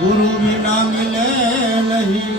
ગુરુ વિના મિલે નહીં.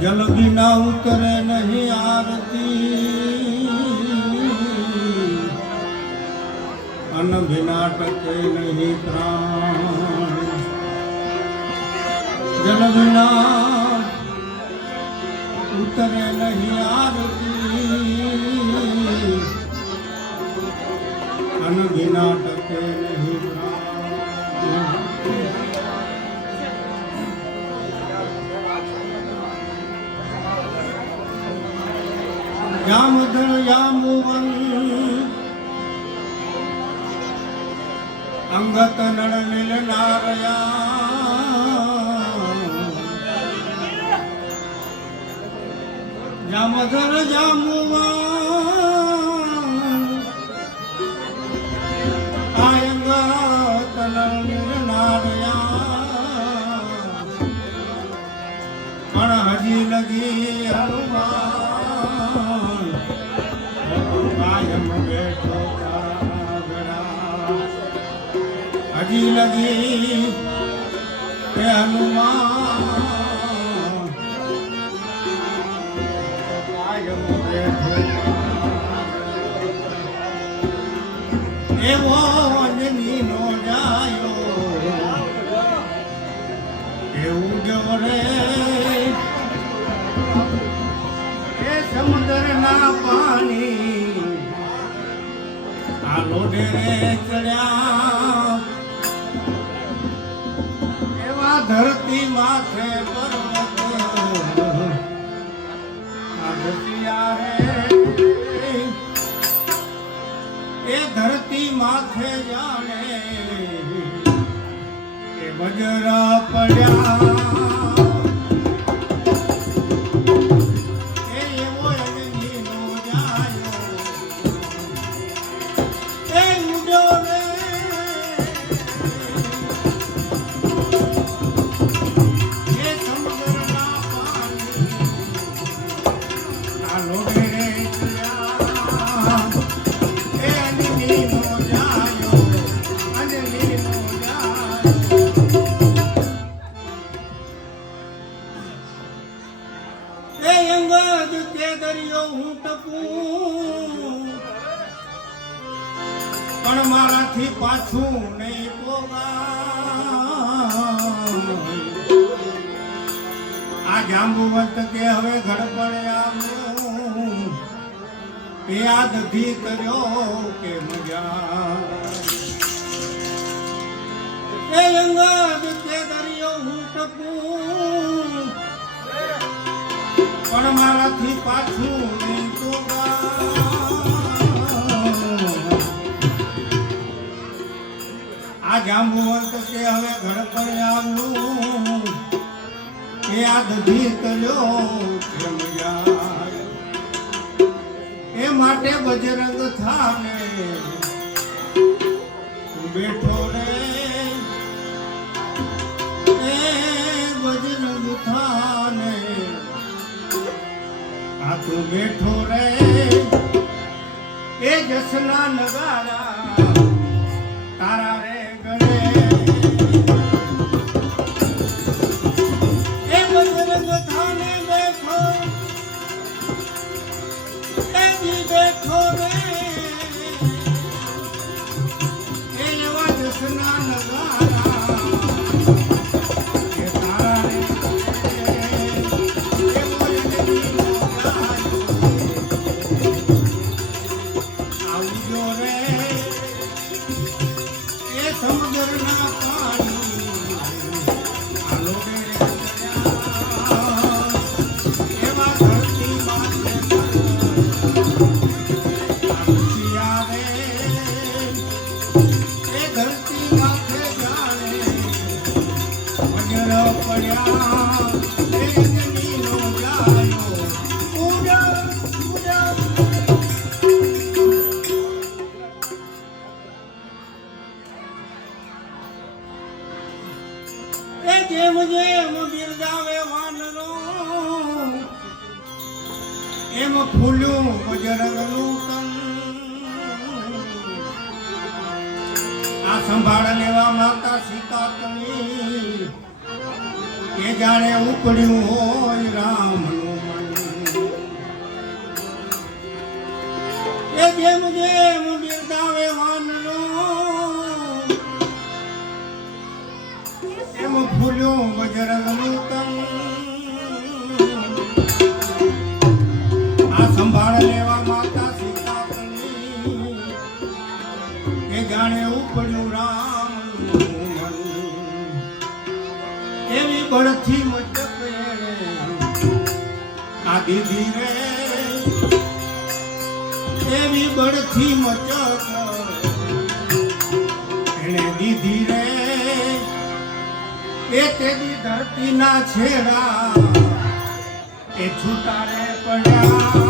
જલ વિના ઉતરે નહીં આરતી. અન્ન વિના ટકે નહીં પ્રાણ. જલ વિના ઉતરે નહીં આરતી. જામધર જામુવન અંગત નળ નીલ નારયા જામધર જામુવન લગી હે હનુમાન. એવો અંજની નો જાયો. એવું જો રે એ સમુદ્ર ના પાણી. આ લોઢે રે ચડ્યા. માથે એ ધરતી માથે જાણે એ બજરા પડ્યા. જાંબુવંત કે હવે ઘડપડે આવ્યો એ યાદથી કર્યો કે મજા. એ અંગદ તે દરિયો હું ટપું. પણ મારાથી પાછું એ માટે બજરંગ થાને. બેઠો રે. એ બજરંગ થાને. આ તું બેઠો રે. એ જસના નગારા તારા રે ગળે સમુદ્રના આ સંભાળ લેવા સીતા તણી. એ જાણે ઉપડ્યું હોય રામનું એ જેમ જેમ બિરદાવે વાનનો, એમ ફૂલ્યું બજરંગનું તન. દીધી રે એવી બળથી મચક એને દીધી રે, એ તેની ધરતીના છેડા, એ છૂટારે પડ્યા.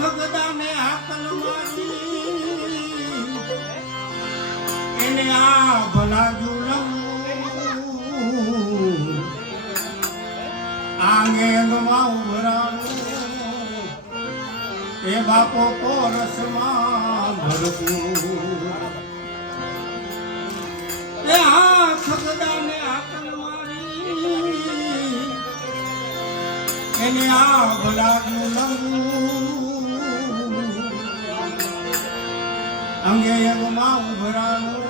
હાથ ગદાને હાકલ મારી એને આ ભલા જુલવું આંગે એ બાપો કોરસમાં ભરપૂર. એ હાથ ગદાને હાકલ મારી એને આ લંગું અંગે યગમાં ઉભરાણું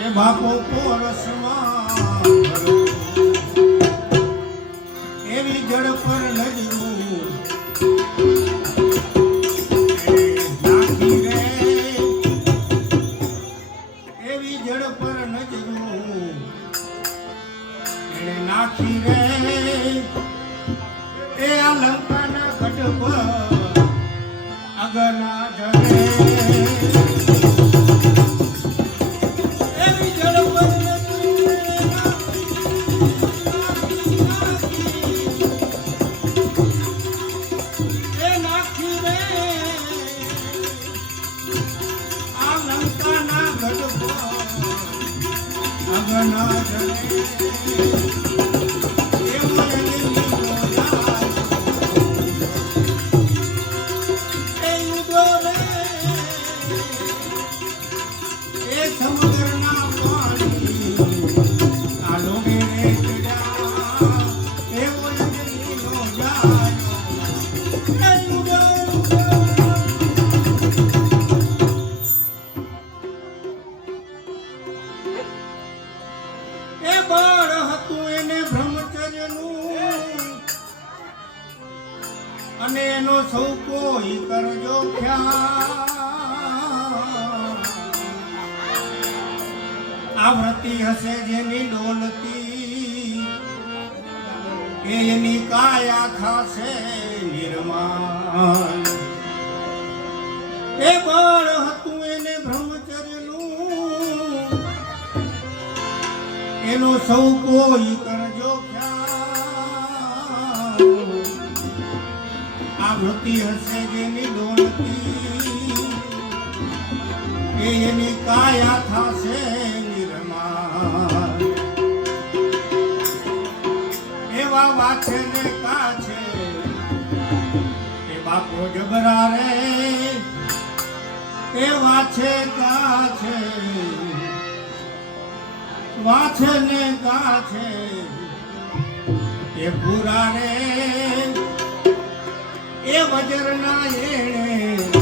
એ બાપો પોરસમાં એવી જડ પર નજરું. અગના જડે એવી જડ અને એનો સૌ કોઈ કરજો આ વ્રતિ હશે જેની ડોલતી એની કાયા ખાશે નિર્માણ. એ બાળ હતું એને બ્રહ્મચર્યનું. એનો સૌ કોઈ કરજો આ વૃત્તિ હશે જેની એ એની કાયા થાશે એવા ને ને કાછે. એ બાપો જબરા રે. એ વાછે કાછે. વાછે ને છે એ પૂરા રે. એ વજરના એણે